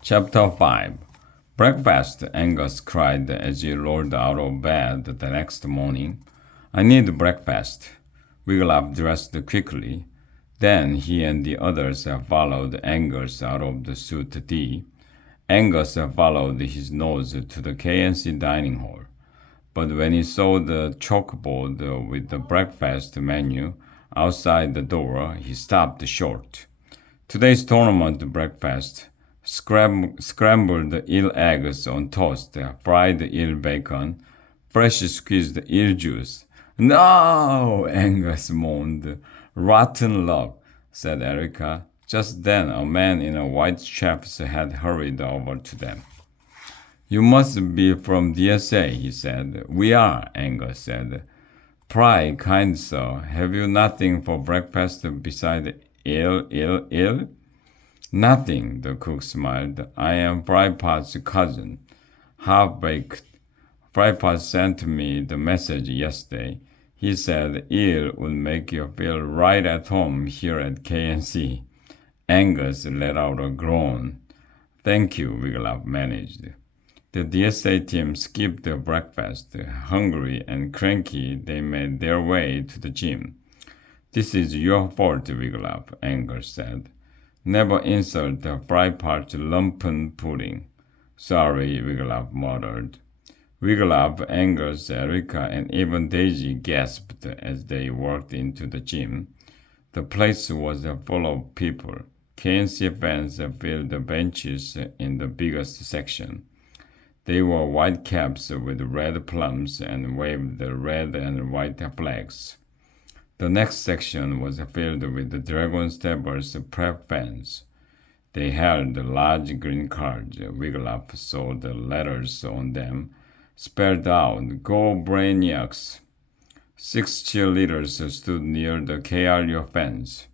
Chapter 5 Breakfast, Angus cried as he rolled out of bed the next morning. I need breakfast. Wiglaf dressed quickly. Then he and the others followed Angus out of the suite D. Angus followed his nose to the KNC dining hall. But when he saw the chalkboard with the breakfast menu outside the door, he stopped short. Today's tournament breakfast: scrambled eel eggs on toast, fried eel bacon, fresh squeezed eel juice. No! Angus moaned. Rotten luck, said Erica. Just then a man in a white chaps had hurried over to them. You must be from DSA, he said. We are, Angus said. Pry, kind sir, have you nothing for breakfast beside eel? Nothing, the cook smiled. I am Frypot's cousin. Half-baked. Frypot sent me the message yesterday. He said eel would make you feel right at home here at KNC. Angus let out a groan. Thank you, Wiglaf managed. The DSA team skipped their breakfast. Hungry and cranky, they made their way to the gym. This is your fault, Wiglaf, Angus said. Never insult the Frypot lumpen pudding. Sorry, Wiglaf muttered. Wiglaf, Angus, Erica, and even Daisy gasped as they walked into the gym. The place was full of people. KNC fans filled the benches in the biggest section. They wore white caps with red plums and waved the red and white flags. The next section was filled with the Dragon Stabbers prep fans. They held large green cards. Wiglaf saw the letters on them, spelled out, Go Brainiacs. 6 cheerleaders stood near the KRU fans.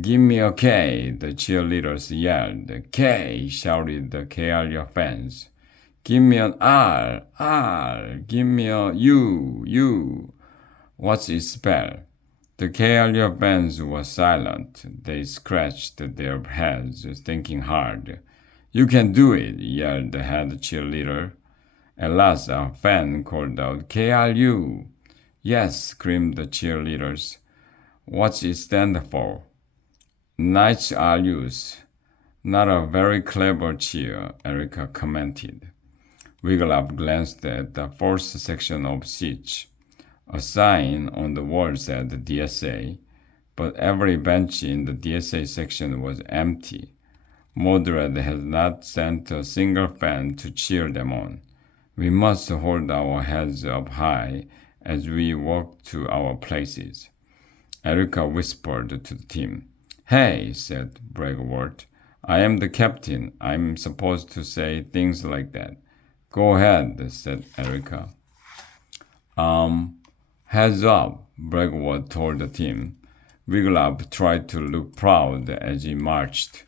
Give me a K, the cheerleaders yelled. K, shouted the KRU fans. Give me an R. Give me a U. What's it spell? The KRU fans were silent. They scratched their heads, thinking hard. You can do it, yelled the head cheerleader. At last, a fan called out, KRU. Yes, screamed the cheerleaders. What's it stand for? Nice RUs. Not a very clever cheer, Erica commented. Wiglaf glanced at the fourth section of Siege. A sign on the wall said DSA, but every bench in the DSA section was empty. Mordred had not sent a single fan to cheer them on. We must hold our heads up high as we walk to our places. Erica whispered to the team. Hey, said Bregwort, I am the captain. I'm supposed to say things like that. Go ahead, said Erica. Heads up, Bregwort told the team. Wiglaf tried to look proud as he marched.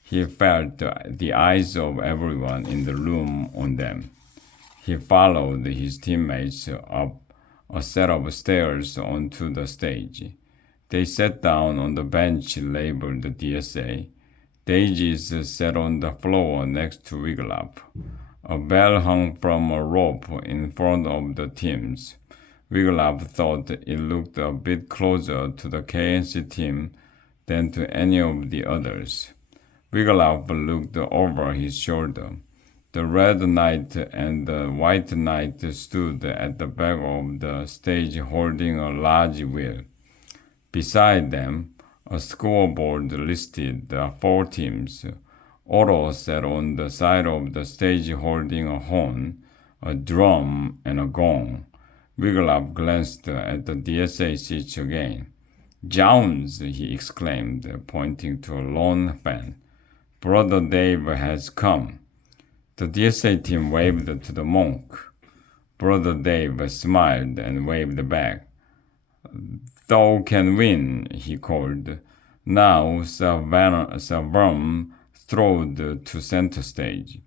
He felt the eyes of everyone in the room on them. He followed his teammates up a set of stairs onto the stage. They sat down on the bench labeled DSA. Daisies sat on the floor next to Wiglaf. A bell hung from a rope in front of the teams. Wiglaf thought it looked a bit closer to the KNC team than to any of the others. Wiglaf looked over his shoulder. The Red Knight and the White Knight stood at the back of the stage holding a large wheel. Beside them, a scoreboard listed the 4 teams. Otto sat on the side of the stage holding a horn, a drum, and a gong. Wiglaf glanced at the DSA seats again. Jones, he exclaimed, pointing to a lone fan. Brother Dave has come. The DSA team waved to the monk. Brother Dave smiled and waved back. Thou can win, he called. Now Savram strode to center stage.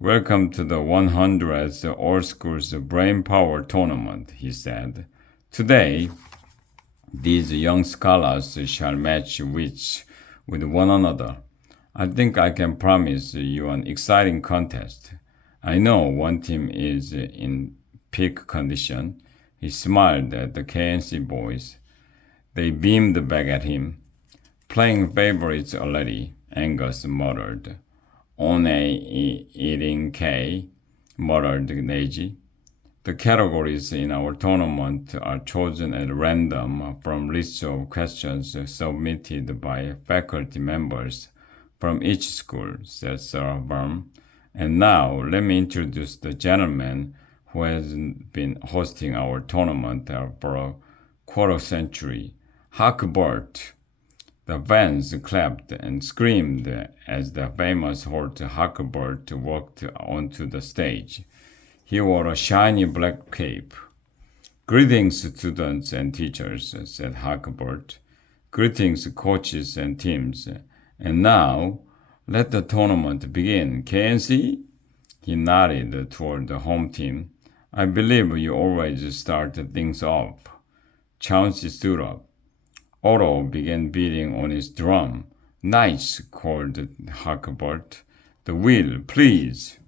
Welcome to the 100th All Schools Brain Power Tournament, he said. Today, these young scholars shall match wits with one another. I think I can promise you an exciting contest. I know one team is in peak condition. He smiled at the KNC boys. They beamed back at him. Playing favorites already, Angus muttered. Eating K, muttered Neji. The categories in our tournament are chosen at random from lists of questions submitted by faculty members from each school, said Sarah Baum. And now let me introduce the gentleman who has been hosting our tournament for a quarter century, Huckbert. The fans clapped and screamed as the famous horse Huckbert walked onto the stage. He wore a shiny black cape. Greetings, students and teachers, said Huckbert. Greetings, coaches and teams. And now, let the tournament begin. KNC? He nodded toward the home team. I believe you always start things off. Chauncey stood up. Otto began beating on his drum. Nice, called Huckbert. The wheel, please.